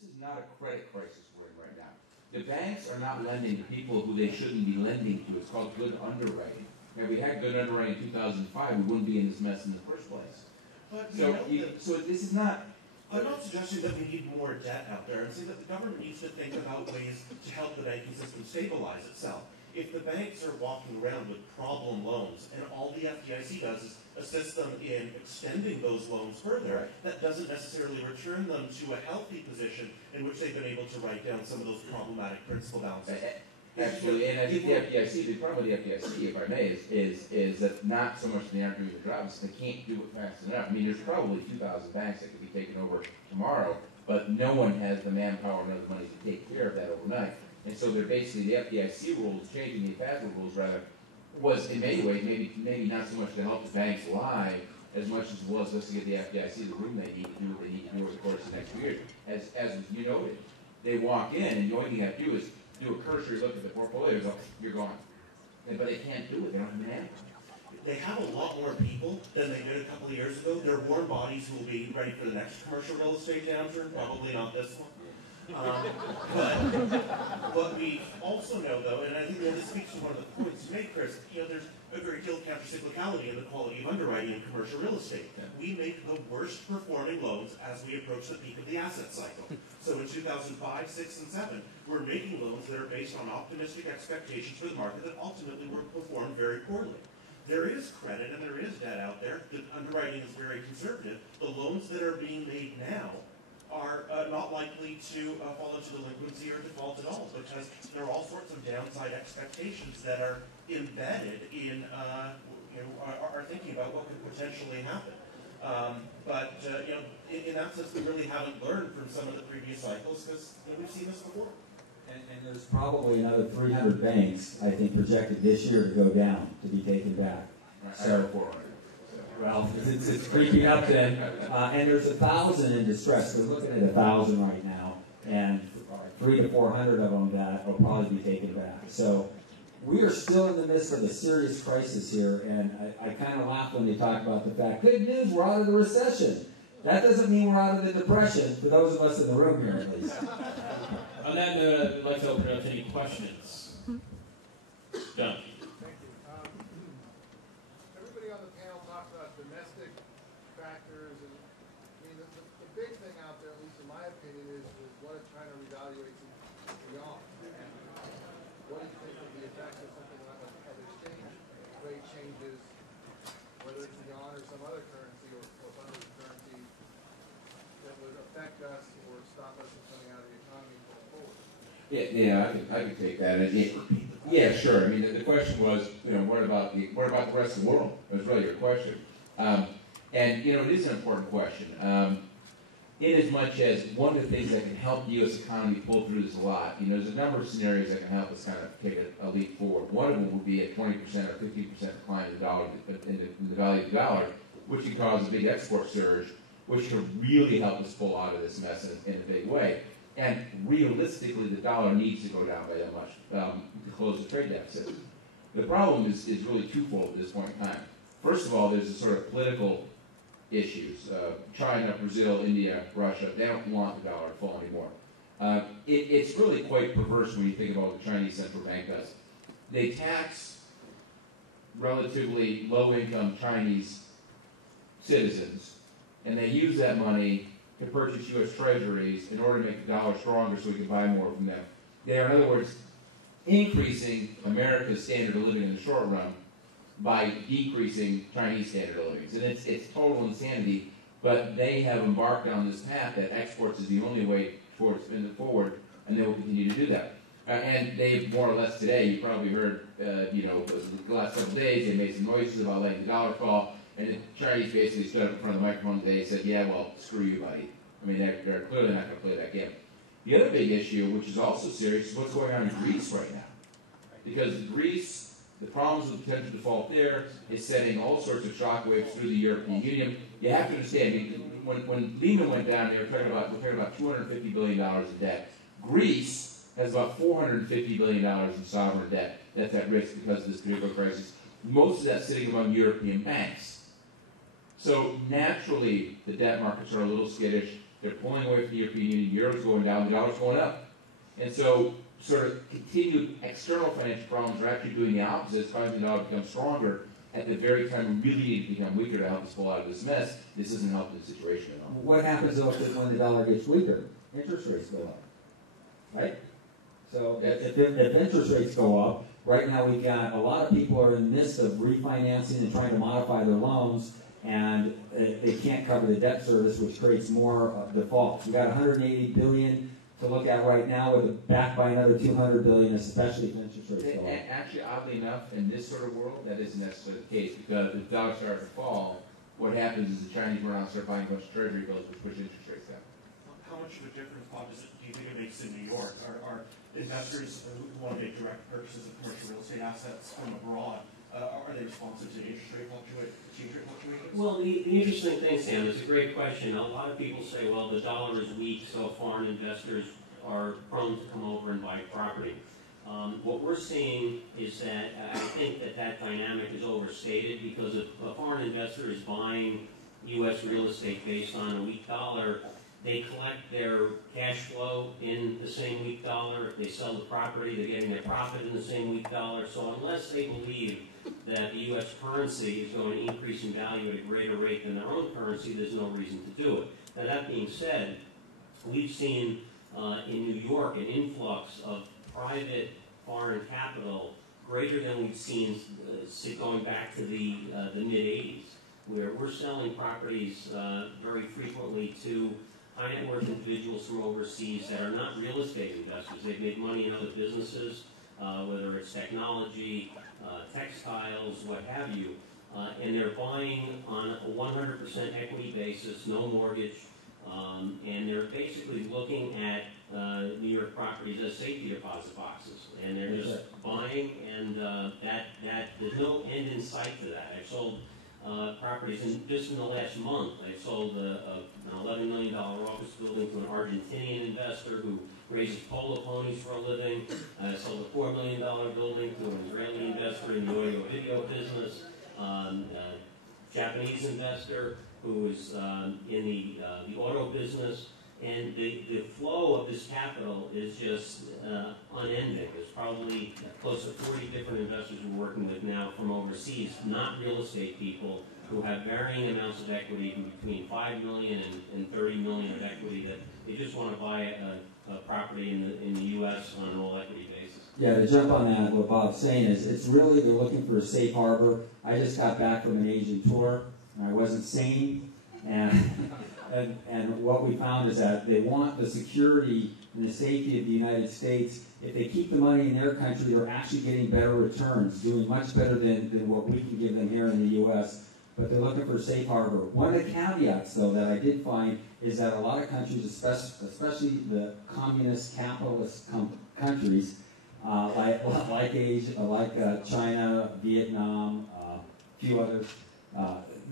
this is not a credit crisis we're in right now. The banks are not lending to people who they shouldn't be lending to. It's called good underwriting. Now, if we had good underwriting in 2005, we wouldn't be in this mess in the first place. But So this is not... I'm not suggesting that we need more debt out there. I'm saying that the government needs to think about ways to help the banking system stabilize itself. If the banks are walking around with problem loans and all the FDIC does is assist them in extending those loans further, that doesn't necessarily return them to a healthy position in which they've been able to write down some of those problematic principal balances. Absolutely, and I think the FDIC, the problem with the FDIC, if I may, is that not so much they aren't doing the job, it's they can't do it fast enough. I mean, there's probably 2,000 banks that could be taken over tomorrow, but no one has the manpower nor the money to take care of that overnight. And so they're basically, the FDIC rules, changing the FASB rules rather, was in many ways maybe not so much to help the banks lie as much as it was just to get the FDIC the room they need to do what they need to do over the course of the next 2 years. As you noted, they walk in and the only thing they have to do is do a cursory look at the portfolio and go, you're gone. But they can't do it, they don't have the manpower. They have a lot more people than they did a couple of years ago. They're warm bodies who will be ready for the next commercial real estate downturn, probably not this one. But we also know, though, and I think this speaks to one of the points you made, Chris, there's a great deal of countercyclicality in the quality of underwriting in commercial real estate. We make the worst performing loans as we approach the peak of the asset cycle. So in 2005, 6, and 7, we're making loans that are based on optimistic expectations for the market that ultimately were performed very poorly. There is credit and there is debt out there. The underwriting is very conservative. The loans that are being made now are not likely to fall into delinquency or default at all, because there are all sorts of downside expectations that are embedded in our thinking about what could potentially happen. In that sense, we really haven't learned from some of the previous cycles because we've seen this before. And there's probably another 300 banks, I think, projected this year to go down, to be taken back. So 400. Well, it's creeping up then. And there's 1,000 in distress. We're looking at 1,000 right now, and 300 to 400 of them that will probably be taken back. So we are still in the midst of a serious crisis here, and I kind of laugh when they talk about the fact, good news, we're out of the recession. That doesn't mean we're out of the depression, for those of us in the room here at least. On that note, I'd like to open it up to any questions. John. Thank you. Everybody on the panel talked about domestic factors, and I mean, the big thing out there, at least in my opinion, is what if China revaluates beyond? And what do you think of the effects of something like an exchange rate changes, whether it's yuan or some other currency or other currency that would affect us or stop us from coming out of the economy going forward? Yeah, I could take that. Yeah, sure. I mean, the question was, what about the rest of the world? That was really your question. And it is an important question. In as much as one of the things that can help the U.S. economy pull through this a lot, there's a number of scenarios that can help us kind of take a leap forward. One of them would be a 20% or 15% decline in the dollar, in the value of the dollar, which can cause a big export surge, which could really help us pull out of this mess in a big way. And realistically, the dollar needs to go down by that much to close the trade deficit. The problem is really twofold at this point in time. First of all, there's the sort of political issues. China, Brazil, India, Russia, they don't want the dollar to fall anymore. It's really quite perverse when you think about what the Chinese central bank does. They tax relatively low-income Chinese citizens, and they use that money to purchase U.S. treasuries in order to make the dollar stronger so we can buy more from them. They are, in other words, increasing America's standard of living in the short run by decreasing Chinese standard of living. And it's total insanity, but they have embarked on this path that exports is the only way towards moving forward, and they will continue to do that. And they more or less today, you probably heard, the last several days, they made some noises about letting the dollar fall. And the Chinese basically stood up in front of the microphone today and said, yeah, well, screw you, buddy. I mean, they're clearly not going to play that game. The other big issue, which is also serious, is what's going on in Greece right now. Because Greece, the problems with potential default there is setting all sorts of shockwaves through the European Union. You have to understand, when Lehman went down, we're talking about $250 billion in debt. Greece has about $450 billion in sovereign debt that's at risk because of this particular crisis. Most of that sitting among European banks. So naturally, the debt markets are a little skittish. They're pulling away from the European Union. The euro's going down. The dollar's going up. And so, sort of continued external financial problems are actually doing the opposite. It's causing the dollar to become stronger at the very time we really need to become weaker to help us pull out of this mess. This isn't helping the situation at all. What happens though when the dollar gets weaker? Interest rates go up, right? So if interest rates go up, right now we've got a lot of people are in the midst of refinancing and trying to modify their loans, and they can't cover the debt service, which creates more defaults. We've got $180 billion to look at right now, with backed by another $200 billion, especially if interest rates go up. Actually, oddly enough, in this sort of world, that isn't necessarily the case, because if the dollar starts to fall, what happens is the Chinese run out and start buying a bunch of treasury bills, which push interest rates down. How much of a difference, Bob, do you think it makes in New York? Are investors who want to make direct purchases of commercial real estate assets from abroad, are they responsive to exchange rate fluctuations? Well, the interesting thing, Sam, it's a great question. A lot of people say, well, the dollar is weak, so foreign investors are prone to come over and buy property. What we're seeing is that I think that dynamic is overstated, because if a foreign investor is buying U.S. real estate based on a weak dollar, they collect their cash flow in the same weak dollar. If they sell the property, they're getting their profit in the same weak dollar. So unless they believe that the U.S. currency is going to increase in value at a greater rate than their own currency, there's no reason to do it. Now, that being said, we've seen in New York an influx of private foreign capital greater than we've seen going back to the mid-'80s, where we're selling properties very frequently to high net worth individuals from overseas that are not real estate investors. They've made money in other businesses, whether it's technology, textiles, what have you, and they're buying on a 100% equity basis, no mortgage, and they're basically looking at New York properties as safety deposit boxes, and they're just buying, and there's no end in sight to that. I've sold properties, and just in the last month, I sold an $11 million office building to an Argentinian investor who raises polo ponies for a living. I sold a $4 million building to an Israeli investor in the audio-video business, Japanese investor who is in the auto business. And the flow of this capital is just unending. There's probably close to 40 different investors we're working with now from overseas, not real estate people, who have varying amounts of equity between $5 million and $30 million of equity, that they just want to buy a property in the U.S. on an all-equity basis. Yeah, to jump on that, what Bob's saying is, it's really, they're looking for a safe harbor. I just got back from an Asian tour, and I wasn't sane, and what we found is that they want the security and the safety of the United States. If they keep the money in their country, they're actually getting better returns, doing much better than what we can give them here in the U.S., but they're looking for a safe harbor. One of the caveats, though, that I did find is that a lot of countries, especially the communist capitalist countries, like Asia, like China, Vietnam, a few others,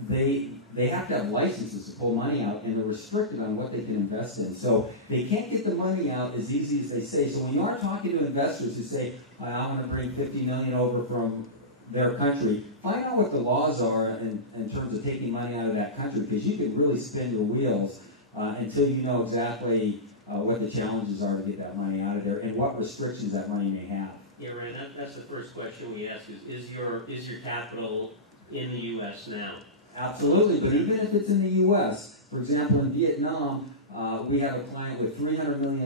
they have to have licenses to pull money out, and they're restricted on what they can invest in. So they can't get the money out as easy as they say. So when you are talking to investors who say, I want to bring $50 million over from their country, find out what the laws are in terms of taking money out of that country, because you can really spin your wheels until you know exactly what the challenges are to get that money out of there and what restrictions that money may have. Yeah, Ryan, that's the first question we ask is your capital in the U.S. now? Absolutely, but even if it's in the U.S., for example, in Vietnam, we have a client with $300 million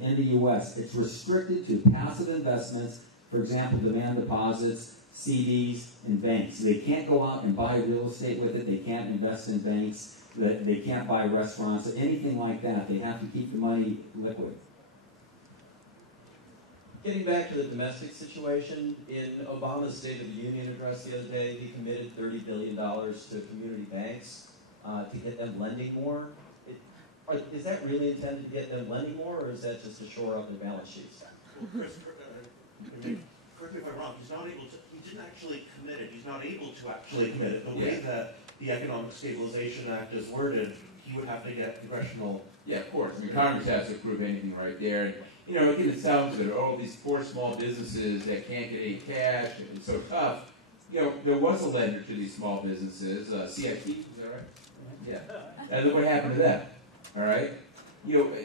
in the U.S. It's restricted to passive investments, for example, demand deposits, CDs, and banks. They can't go out and buy real estate with it. They can't invest in banks. They can't buy restaurants, anything like that. They have to keep the money liquid. Getting back to the domestic situation, in Obama's State of the Union address the other day, he committed $30 billion to community banks to get them lending more. Is that really intended to get them lending more, or is that just to shore up their balance sheets? Well, Chris, correct me if I'm wrong, he didn't actually commit it. He's not able to actually commit it. The way that the Economic Stabilization Act is worded, he would have to get congressional... Yeah, of course. I mean, Congress has to approve anything right there. And, you know, again, it sounds good. Oh, these poor small businesses that can't get any cash, and it's so tough. You know, there was a lender to these small businesses, CIT, is that right? Yeah. And look what happened to that. all right? You know,